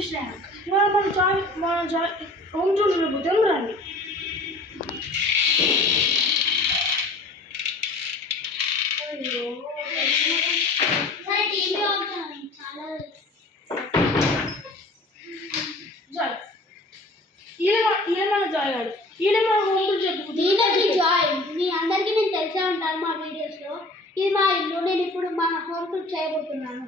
చూసినాను మన joy home tour వెళ్ళిపోతాం రండి. జాయ్ ఈయన జాయ్ గారు ఈయన మన హోమ్ టూర్ చెప్పుకుంటాను. జాయ్ మీ అందరికీ నేను తెలిసే ఉంటాను మా వీడియోస్లో. ఇది మా ఇల్లు. నేను ఇప్పుడు మా హోమ్ టూర్ చేయబోతున్నాను.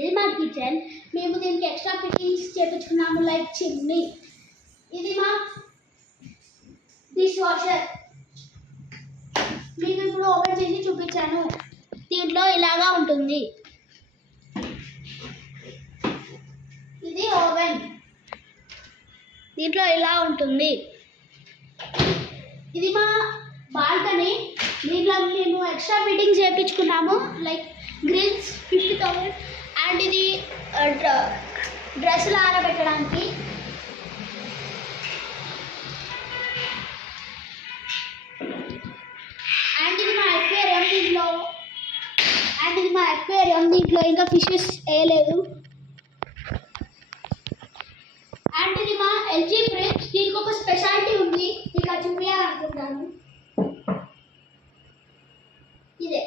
ఇది మా కిచెన్. మేము దీనికి ఎక్స్ట్రా ఫిట్టింగ్స్ చేయించుకున్నాము, లైక్ చిమ్నీ. ఇది మా డిష్ వాషర్. మీకు ఇప్పుడు ఓపెన్ చేసి చూపించాను. దీంట్లో ఇలాగా ఉంటుంది. ఇది ఓవెన్. దీంట్లో ఇలా ఉంటుంది. ఇది మా బాల్కనీ. దీంట్లో మేము ఎక్స్ట్రా ఫిట్టింగ్స్ చేయించుకున్నాము, లైక్ గ్రిల్స్ 50,000. అండ్ ఇది డ్రెస్సులు ఆరబెట్టడానికి. అండ్ ఇది మా అక్వేరియం. దీంట్లో ఇంకా ఫిషెస్ వేయలేదు. అండ్ ఇది మా ఎల్జీ ఫ్రిడ్జ్. దీనికి ఒక స్పెషాలిటీ ఉంది, మీకు అది చూపించాలనుకుంటాను. ఇదే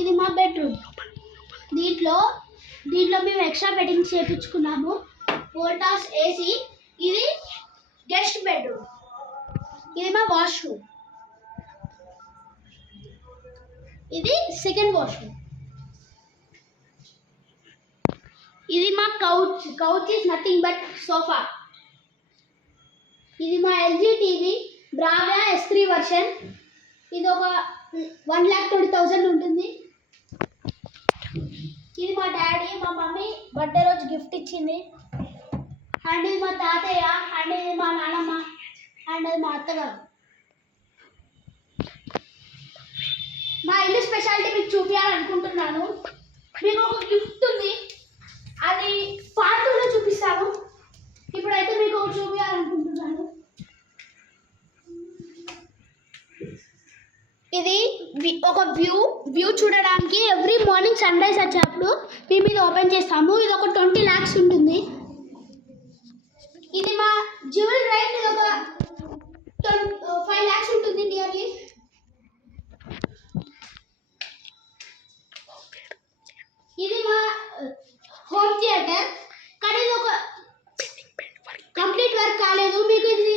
ఇది మా బెడ్రూమ్. దీంట్లో మేము ఎక్స్ట్రా ఫిట్టింగ్స్ చేయించుకున్నాము, వోల్టాస్ ఏసీ. ఇది గెస్ట్ బెడ్రూమ్. ఇది మా వాష్రూమ్. ఇది సెకండ్ వాష్రూమ్. ఇది మా couch is nothing but sofa. ఇది మా LG TV Bravia S3 version. ఇది ఒక 1,20,000 ఉంటుంది. ఇది మా డాడీ మా మమ్మీ బర్త్డే రోజు గిఫ్ట్ ఇచ్చింది. అండ్ ఇది మా తాతయ్య. అండ్ ఇది మా నాన్నమ్మ. అండ్ ఇది మా అత్తగారు. మా ఇల్లు స్పెషాలిటీ మీకు చూపించాలనుకుంటున్నాను. మీకు ఒక గిఫ్ట్ ఉంది, అది పార్ట్ 2లో చూపిస్తాను. ఇప్పుడైతే మీకు ఒకటి చూపించాలనుకుంటున్నాను. ఇది ఒక వ్యూ చూడడానికి ఎవ్రీ మార్నింగ్ సన్ రైజ్ వచ్చేటప్పుడు మేము ఇది ఓపెన్ చేస్తాము. ఇది ఒక 20 lakhs ఉంటుంది. ఇది మా జ్యువెల్ రైట్. ఇది ఒక 5 lakhs ఉంటుంది నియర్లీ. ఇది మా హోమ్ థియేటర్. కానీ ఇది ఒక కంప్లీట్ వర్క్ కాలేదు. మీకు ఇది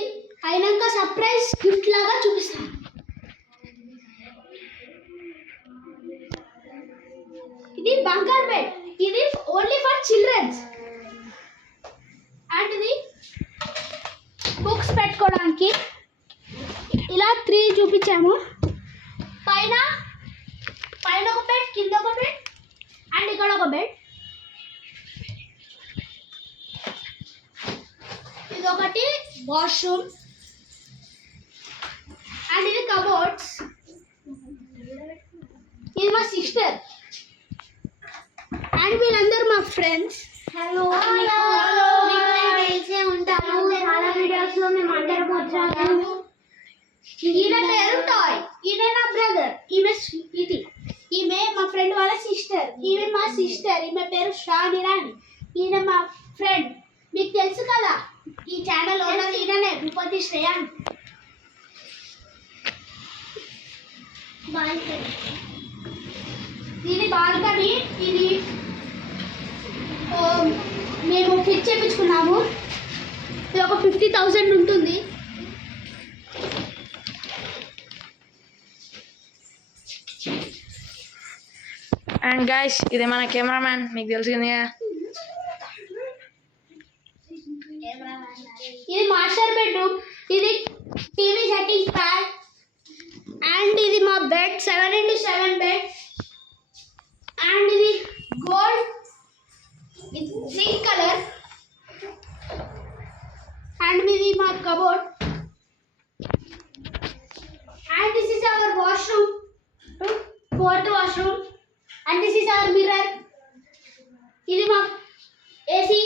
అయినాక సర్ప్రైజ్ గిఫ్ట్ లాగా చూపిస్తాను. ఇది బంకర్ బెడ్. ఇది ఓన్లీ ఫర్ చిల్డ్రన్స్. అండ్ ఇది బుక్స్ పెట్టుకోవడానికి. ఇలా 3 చూపించాము. పైన ఒక బెడ్, కింద ఒక బెడ్, అండ్ ఇక్కడ ఒక బెడ్. ఇది ఒకటి వాష్రూమ్. అండ్ ఇది కబోర్డ్స్. ఇది మా సిస్టర్. అండ్ వీళ్ళందరూ మా ఫ్రెండ్స్. హలో తెలిసే ఉంటాను, చాలా వీడియోస్లో మేము అందరం వచ్చాము. ఈయన పేరు టాయ్. ఈయన నా బ్రదర్. ఈమె మా ఫ్రెండ్ వాళ్ళ సిస్టర్. ఈమె మా సిస్టర్. ఈమె పేరు శ్రావణి రాణి. ఈయన మా ఫ్రెండ్. మీకు తెలుసు కదా, ఈ ఛానల్ ఓనర్ ఈయననే, భూపతి శ్రేయాన్. ఇది బాల్కనీ. ఇది మేము ఫిట్ చేయించుకున్నాము. ఇది ఒక 50,000 ఉంటుంది. అండ్ గైస్, ఇది మన కెమెరామ్యాన్, మీకు తెలిసింది. ఇది మాస్టర్ బెడ్రూమ్. ఇది టీవీ సెట్టింగ్ ప్యాడ్. అండ్ ఇది మా బెడ్, 7x7 బెడ్. అండ్ ఇది గోల్డ్, గ్రీన్ కలర్. అండ్ ఇది మా cupboard. And this is our washroom, 4th washroom. And this is our mirror. ఇది మా ఏసీ.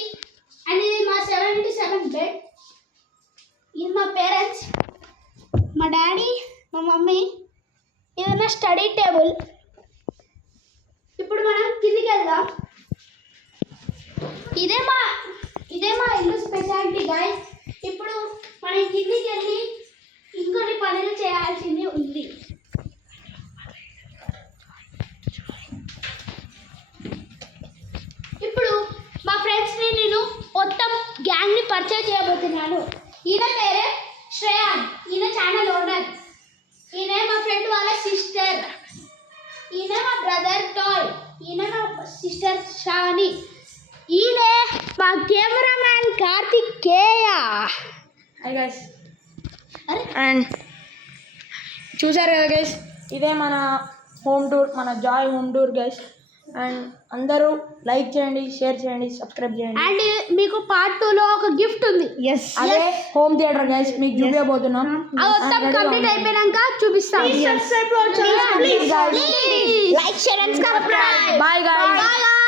అండ్ ఇది మా 7x7 బెడ్. ఇది మా పేరెంట్స్, మా డాడీ, మా మమ్మీ. ఇది నా స్టడీ టేబుల్. కిందికి వెళ్దాం. ఇదే మా ఇల్లు స్పెషాలిటీ గైస్. ఇప్పుడు మనం కిందికి వెళ్ళి ఇంకొన్ని పనులు చేయాల్సింది ఉంది. ఇప్పుడు మా ఫ్రెండ్స్ని నేను మొత్తం గ్యాంగ్ని పరిచయం చేయబోతున్నాను. ఈయన పేరే శ్రేయాన్, ఈయన ఛానల్ ఓనర్. ఈయన మా ఫ్రెండ్ వాళ్ళ సిస్టర్. ఈయన మా బ్రదర్ టాయ్. ఈయన మా సిస్టర్ షాని. ఈయన మా కెమెరామ్యాన్ కార్తికేయ. Hi guys. అరే అండ్ చూసారు కదా గైస్, ఇదే మన హోమ్ టూర్, మన joy home tour guys. And అందరూ లైక్ చేయండి, షేర్ చేయండి, సబ్స్క్రైబ్ చేయండి. అండ్ మీకు పార్ట్ 2లో ఒక గిఫ్ట్ ఉంది. అదే హోమ్ థియేటర్ గైస్, మీకు చూపించబోతున్నాం. అది మొత్తం కంప్లీట్ అయిపోయాక చూపిస్తాం. Subscribe to our channel, please. Like, share and subscribe. Bye.